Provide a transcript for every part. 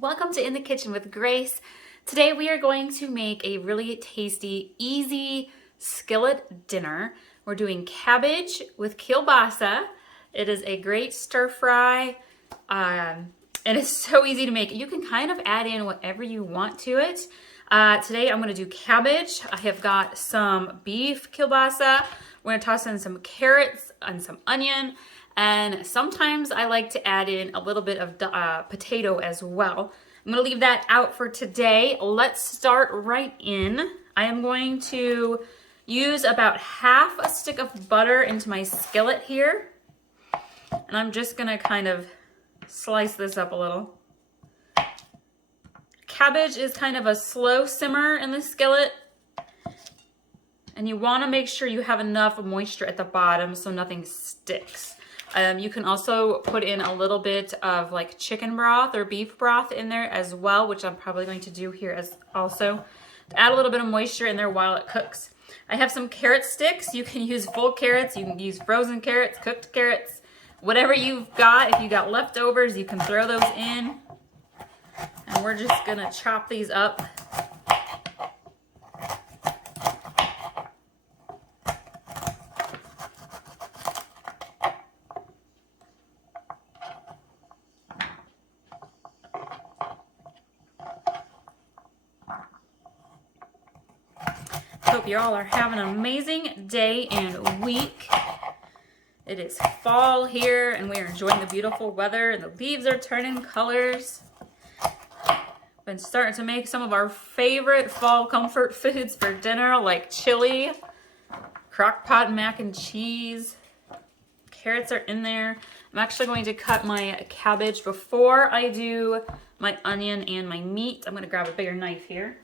Welcome to In the Kitchen with Grace. Today we are going to make a really tasty, easy skillet dinner. We're doing cabbage with kielbasa. It is a great stir fry and it's so easy to make. You can kind of add in whatever you want to it. Today I'm going to do cabbage. I have got some beef kielbasa. We're going to toss in some carrots and some onion. And sometimes I like to add in a little bit of potato as well. I'm going to leave that out for today. Let's start right in. I am going to use about half a stick of butter into my skillet here. And I'm just going to kind of slice this up a little. Cabbage is kind of a slow simmer in the skillet. And you want to make sure you have enough moisture at the bottom so nothing sticks. You can also put in a little bit of like chicken broth or beef broth in there as well, which I'm probably going to do here as also. To add a little bit of moisture in there while it cooks. I have some carrot sticks. You can use full carrots, you can use frozen carrots, cooked carrots, whatever you've got. If you got leftovers, you can throw those in. And we're just gonna chop these up. Hope you all are having an amazing day and week. It is fall here and we are enjoying the beautiful weather and the leaves are turning colors. Been starting to make some of our favorite fall comfort foods for dinner, like chili, crock pot mac and cheese. Carrots are in there. I'm actually going to cut my cabbage before I do my onion and my meat. I'm going to grab a bigger knife here.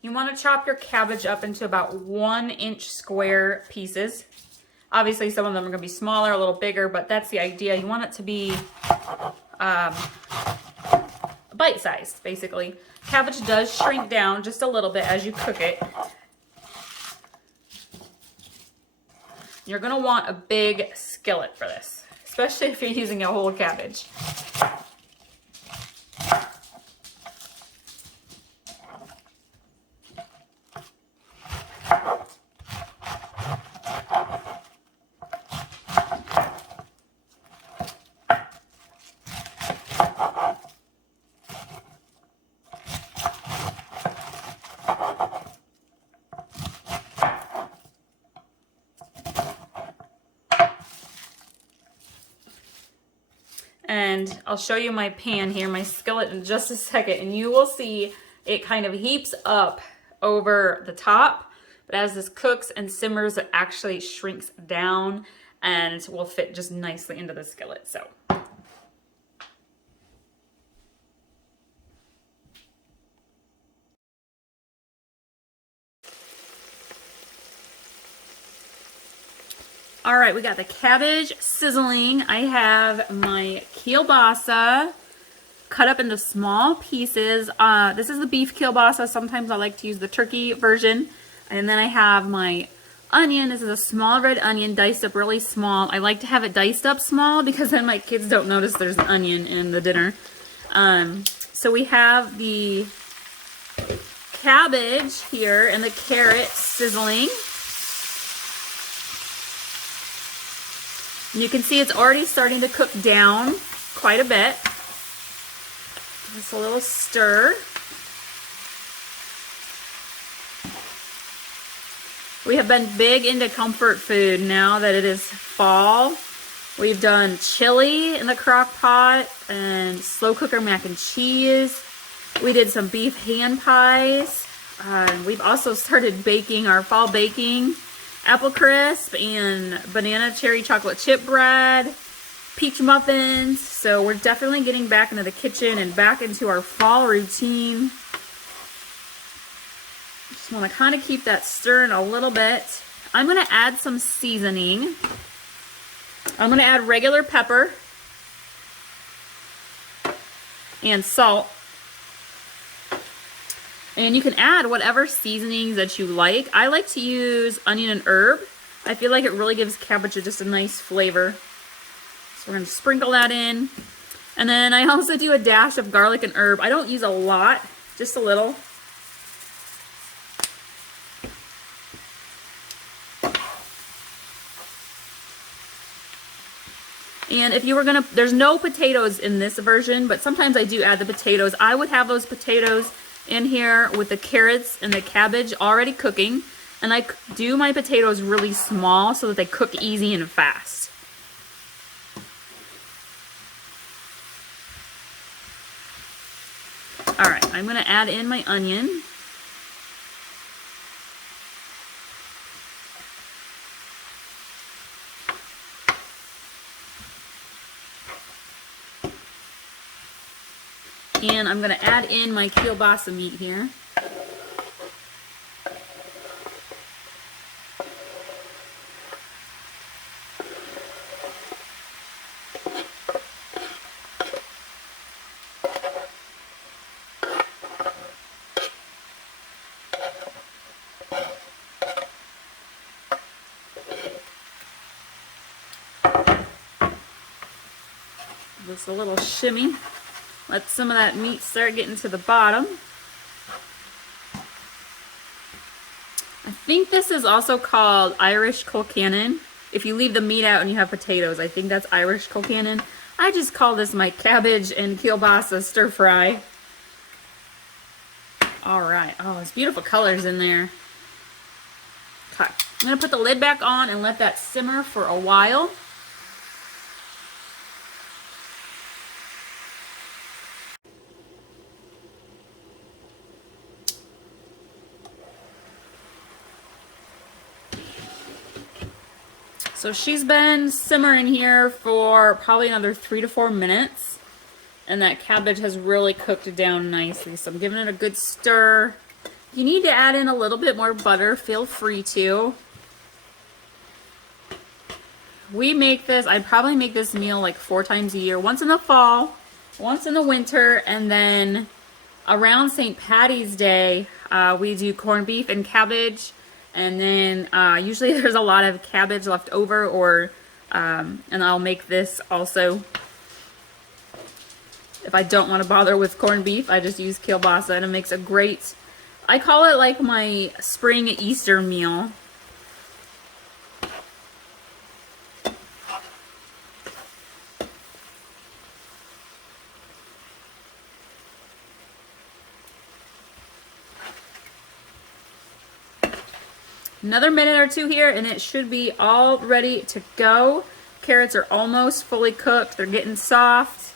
You want to chop your cabbage up into about 1-inch square pieces. Obviously, some of them are going to be smaller, a little bigger, but that's the idea. You want it to be bite-sized, basically. Cabbage does shrink down just a little bit as you cook it. You're going to want a big skillet for this, especially if you're using a whole cabbage. And I'll show you my pan here, my skillet, in just a second, and you will see it kind of heaps up over the top. But as this cooks and simmers, it actually shrinks down and will fit just nicely into the skillet. So. All right, we got the cabbage sizzling. I have my kielbasa cut up into small pieces. This is the beef kielbasa. Sometimes I like to use the turkey version. And then I have my onion. This is a small red onion diced up really small. I like to have it diced up small because then my kids don't notice there's an onion in the dinner. So we have the cabbage here and the carrot sizzling. You can see it's already starting to cook down quite a bit. Just a little stir. We have been big into comfort food now that it is fall. We've done chili in the crock pot and slow cooker mac and cheese. We did some beef hand pies. We've also started baking our fall baking, apple crisp and banana cherry chocolate chip bread, peach muffins. So we're definitely getting back into the kitchen and back into our fall routine. Just want to kind of keep that stirring a little bit. I'm going to add some seasoning. I'm going to add regular pepper and salt. And you can add whatever seasonings that you like. I like to use onion and herb. I feel like it really gives cabbage just a nice flavor. So we're going to sprinkle that in. And then I also do a dash of garlic and herb. I don't use a lot, just a little. And if you were gonna, there's no potatoes in this version, but sometimes I do add the potatoes. I would have those potatoes in here with the carrots and the cabbage already cooking. And I do my potatoes really small so that they cook easy and fast. All right, I'm gonna add in my onion. And I'm going to add in my kielbasa meat here. Just a little shimmy. Let some of that meat start getting to the bottom. I think this is also called Irish Colcannon. If you leave the meat out and you have potatoes, I think that's Irish Colcannon. I just call this my cabbage and kielbasa stir fry. All right. Oh, there's beautiful colors in there. Okay. I'm going to put the lid back on and let that simmer for a while. So she's been simmering here for probably another 3 to 4 minutes. And that cabbage has really cooked down nicely. So I'm giving it a good stir. If you need to add in a little bit more butter, feel free to. We make this, I probably make this meal like 4 times a year. Once in the fall, once in the winter, and then around St. Patty's Day, we do corned beef and cabbage. And then usually there's a lot of cabbage left over, or and I'll make this also. If I don't want to bother with corned beef, I just use kielbasa, and it makes a great, I call it like my spring Easter meal. Another minute or 2 here and it should be all ready to go. Carrots are almost fully cooked. They're getting soft.